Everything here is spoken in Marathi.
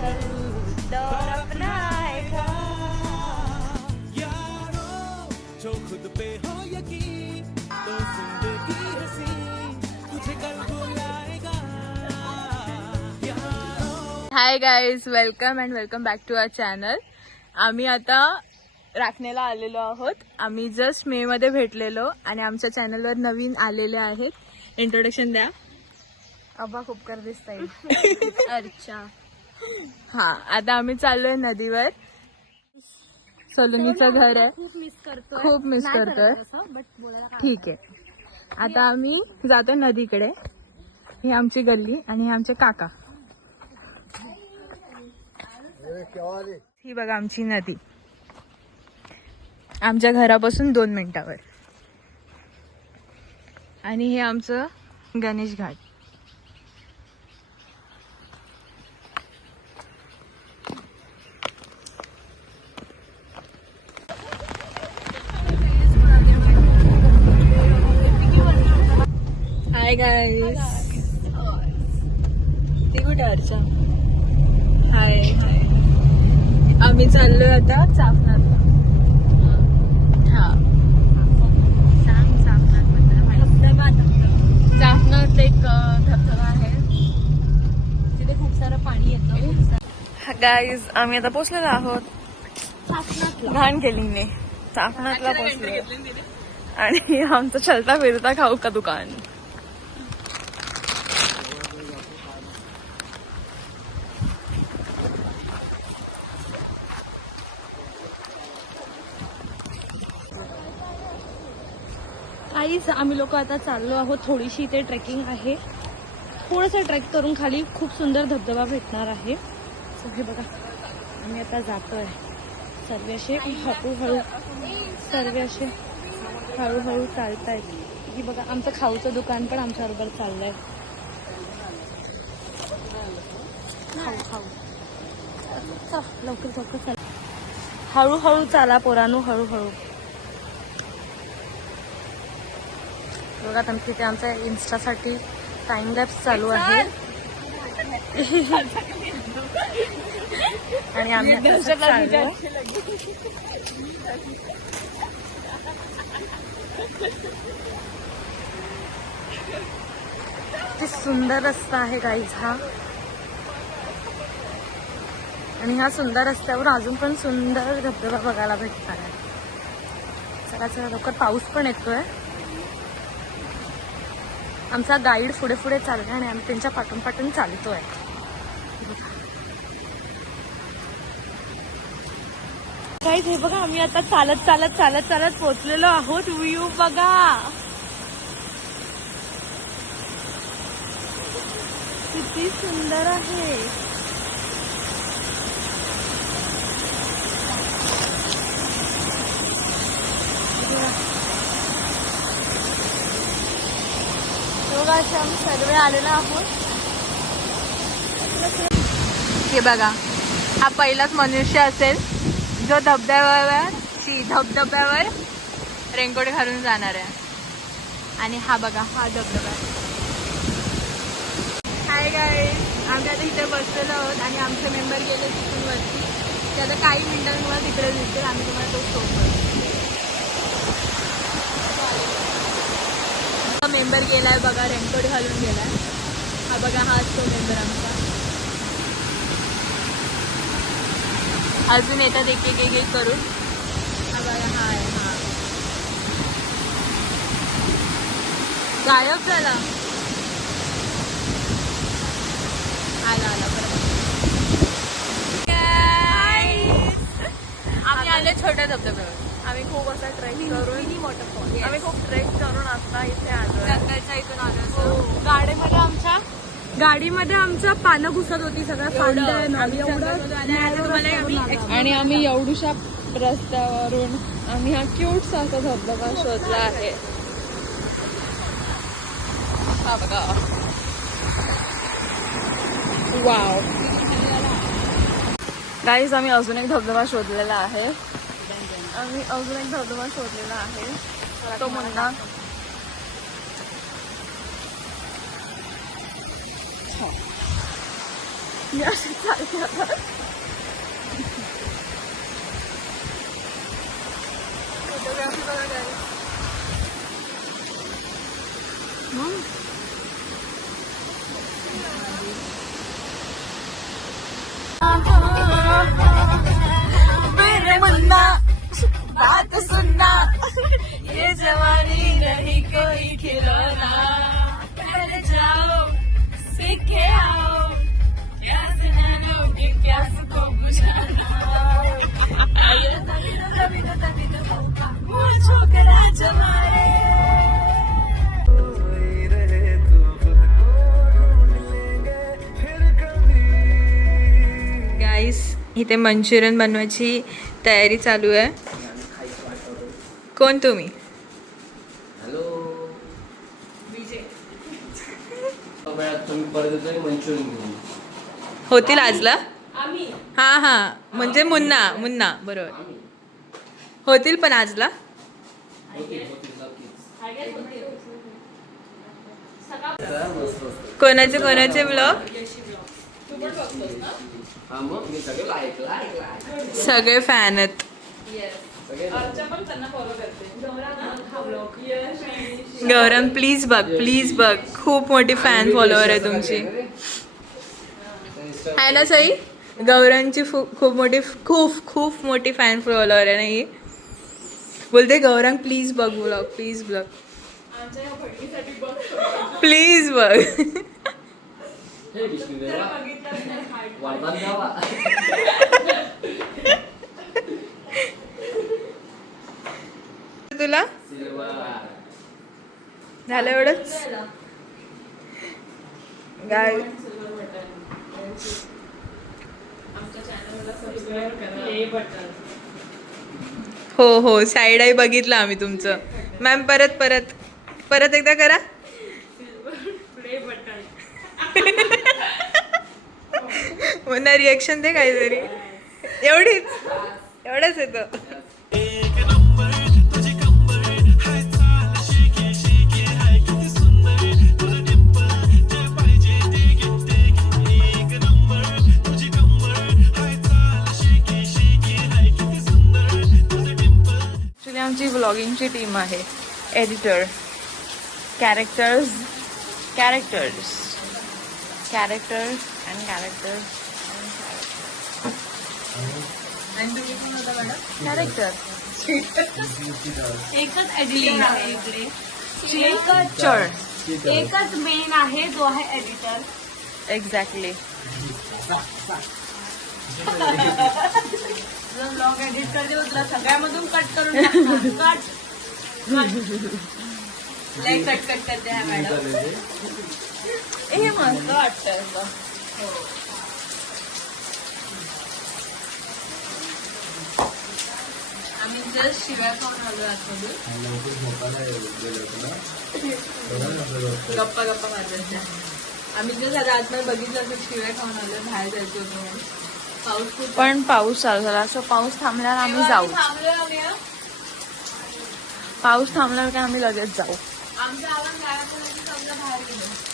दौर अपनाएगा। जो खुद पे हो यकीन तो जिंदगी हसी तुझे कल बुलाएगा। Hi guys, welcome and welcome back to our channel. आम्ही आता राखण्याला आलेलो आहोत. आम्ही जस्ट मे मध्ये भेटलेलो आणि आमच्या चॅनलवर नवीन आलेले आहेत. इंट्रोडक्शन द्या. अब्बा खूप कर दिसताय. अच्छा. हा, आता आम्ही चाललोय नदीवर. सलोनीचं घर आहे. खूप मिस करतोय. ठीक आहे, आता आम्ही जातो नदीकडे. ही आमची गल्ली आणि हे आमचे काका. ही बघा आमची नदी, आमच्या घरापासून 2 मिनिटावर. आणि हे आमचं गणेश घाट. हाय गाईज, ती कुठे अर्चा? हाय हाय. आम्ही चाललोय आता चाफनाथला. हा, चाफनाथ एक धबधबा आहे, तिथे खूप सारं पाणी येतं. गाईज, आम्ही आता पोहोचलेलो आहोत. घाण केली मी. चाफनाथला पोहोचलो आणि आमचं चलता फिरता खाऊ का दुकान. काहीच आम्ही लोक आता चाललो आहोत. थोडीशी इथे ट्रेकिंग आहे. थोडंसं ट्रेक करून खाली खूप सुंदर धबधबा भेटणार आहे. हे बघा, आम्ही आता जातोय. सर्व असे हळूहळू चालतायत. ही बघा, आमचं खाऊचं दुकान पण आमच्याबरोबर चाललंय. खाऊ चल, लवकर चल. हळूहळू चाला पोरांनो, हळूहळू. बघा, तिथे आमच्या इन्स्टासाठी टाइम लॅप्स चालू आहे. आणि आम्ही किती सुंदर रस्ता आहे गाईज हा. आणि ह्या सुंदर रस्त्यावर अजून पण सुंदर धबधबा बघायला भेटणार आहे. चला लवकर, पाऊस पण येतोय. आमचा गाईड पुढे पुढे चाललाय आणि आम्ही त्यांच्या पाठून चालतोय. गाईज, हे बघा, आम्ही आता चालत पोहोचलेलो आहोत. व्ह्यू बघा किती सुंदर आहे. आम्ही सर्व आलेलो आहोत. हे बघा, हा पहिलाच मनुष्य असेल जो धबधब्यावर रेनकोट घालून जाणार आहे. आणि हा बघा, हा धबधबा. हाय गाईज, आम्ही आता इथे बसलेलो आहोत आणि आमचे मेंबर गेले तिथून वरती. ते आता काही मिनिटांनी तुम्हाला तिकडे दिसतील. आम्ही तुम्हाला तो शो करू. मेंबर गेलाय बघा, रेनकोट घालून गेलाय. हा बघा, हाच तो मेंबर आमचा. अजून येतात एक करून. हा बघा, हा आहे. हा गायब झाला. आला बरोबर. आम्ही आले छोट्या धबधब्यावर. आम्ही खूप असा ट्रेक करून वॉटरफॉल. आम्ही खूप ट्रेक करून आता इथे आलो. जंगलच्या इथून आलो. गाडीमध्ये आमच्या पानं घुसत होती सगळ्या. आणि आम्ही एवढ्याशा रस्त्यावरून आम्ही हा क्यूटसा असा धबधबा शोधला आहे. हा बघा, वाव. गाईज, आम्ही अजून एक धबधबा शोधलेला आहे. तो मुन्ना. मी अशी चालते आता. फोटोग्राफी बघा guys. मेरे मुन्ना बात सुनना, ये जवानी नहीं कोई खिलौना, पहले जाओ सीख के आओ, क्या सुनाओगे क्या सबको बुझाना, तभी तो वो छोकरा जमाए. गाईस इथे मंचुरियन बनवायची तयारी चालू आहे. कोण तुम्ही? हॅलो तुम्ही परत येतोय मंचुरियन घेऊन. होतील आजला? हा हा म्हणजे मुन्ना मुन्ना बरोबर होतील पण आजला. कोणाचे कोणाचे ब्लॉग? हा मग मी सगळे लाईक सगळे फॅन आहेत. गौरम प्लीज बघ खूप मोठी फॅन फॉलोअर आहे तुमची. आहे ना सई? गौरमची खूप मोठी फॅन फॉलोअर आहे ना ही. बोलते गौरम प्लीज बघ ब्लॉग प्लीज बघ. हे विष्णू देवा वरदान द्यावा. तुला झालं एवढंच गाय. हो साईड आई बघितलं आम्ही तुमचं. मॅम परत एकदा करा. पुन्हा रिएक्शन दे काहीतरी. एवढंच येतं. आमची व्लॉगिंगची टीम आहे. Editor, characters character. एकच एडिटिंग आहे इकडे. एकच मेन आहे जो आहे एडिटर. एक्झॅक्टली. ब्लॉग एडिट करते तुला सगळ्यामधून कट करून कट करते हा मॅडम. हे मस्त वाटतं. आम्ही जस्ट शिव्या खाऊन आलो आतमध्ये. गप्पा मारत. आम्ही जस्ट आता आतमध्ये बघितलं असं शिव्या खाऊन आलो. बाहेर जायचं होतं म्हणून. पण पाऊस चालू झाला. सो पाऊस थांबल्यावर आम्ही जाऊ. पाऊस थांबल्यावर काय आम्ही लगेच जाऊ. आमच्या आवाज बाहेर गेलो.